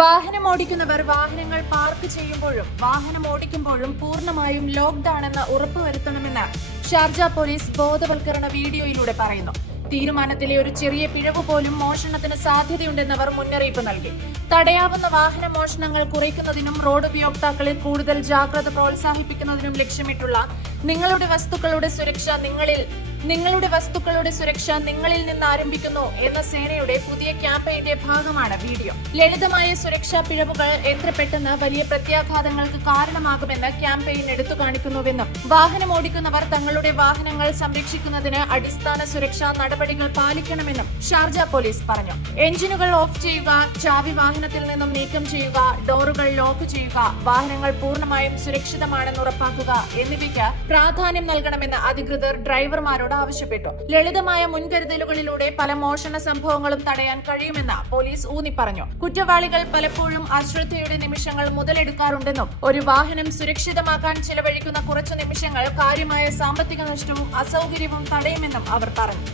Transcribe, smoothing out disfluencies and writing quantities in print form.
വാഹനമോടിക്കുന്നവർ വാഹനങ്ങൾ പാർക്ക് ചെയ്യുമ്പോഴും വാഹനമോടിക്കുമ്പോഴും പൂർണ്ണമായും ലോക്ക്ഡൌണെന്ന് ഉറപ്പുവരുത്തണമെന്ന് ഷാർജ പോലീസ് ബോധവൽക്കരണ വീഡിയോയിലൂടെ പറയുന്നു. തീരുമാനത്തിലെ ഒരു ചെറിയ പിഴവ് പോലും മോഷണത്തിന് സാധ്യതയുണ്ടെന്നവർ മുന്നറിയിപ്പ് നൽകി. തടയാവുന്ന വാഹന മോഷണങ്ങൾ കുറയ്ക്കുന്നതിനും റോഡ് ഉപയോക്താക്കളിൽ കൂടുതൽ ജാഗ്രത പ്രോത്സാഹിപ്പിക്കുന്നതിനും ലക്ഷ്യമിട്ടുള്ള നിങ്ങളുടെ വസ്തുക്കളുടെ സുരക്ഷ നിങ്ങളിൽ നിന്ന് ആരംഭിക്കുന്നു എന്ന സേനയുടെ പുതിയ ക്യാമ്പയിന്റെ ഭാഗമാണ് വീഡിയോ. ലളിതമായ സുരക്ഷാ പിഴവുകൾ എത്ര പെട്ടെന്ന് വലിയ പ്രത്യാഘാതങ്ങൾക്ക് കാരണമാകുമെന്ന് ക്യാമ്പയിൻ എടുത്തു കാണിക്കുന്നുവെന്നും വാഹനമോടിക്കുന്നവർ തങ്ങളുടെ വാഹനങ്ങൾ സംരക്ഷിക്കുന്നതിന് അടിസ്ഥാന സുരക്ഷാ നടപടികൾ പാലിക്കണമെന്നും ഷാർജ പോലീസ് പറഞ്ഞു. എഞ്ചിനുകൾ ഓഫ് ചെയ്യുക, ചാവി വാഹനത്തിൽ നിന്നും നീക്കം ചെയ്യുക, ഡോറുകൾ ലോക്ക് ചെയ്യുക, വാഹനങ്ങൾ പൂർണ്ണമായും സുരക്ഷിതമാണെന്ന് ഉറപ്പാക്കുക എന്നിവയ്ക്ക് പ്രാധാന്യം നൽകണമെന്ന് അധികൃതർ ഡ്രൈവർമാരോട് ആവശ്യപ്പെട്ടു. ലളിതമായ മുൻകരുതലുകളിലൂടെ പല മോഷണ സംഭവങ്ങളും തടയാൻ കഴിയുമെന്ന് പോലീസ് ഊന്നി പറഞ്ഞു. കുറ്റവാളികൾ പലപ്പോഴും അശ്രദ്ധയുടെ നിമിഷങ്ങൾ മുതലെടുക്കാറുണ്ടെന്നും ഒരു വാഹനം സുരക്ഷിതമാക്കാൻ ചിലവഴിക്കുന്ന കുറച്ചു നിമിഷങ്ങൾ കാര്യമായ സാമ്പത്തിക നഷ്ടവും അസൗകര്യവും തടയുമെന്നും അവർ പറഞ്ഞു.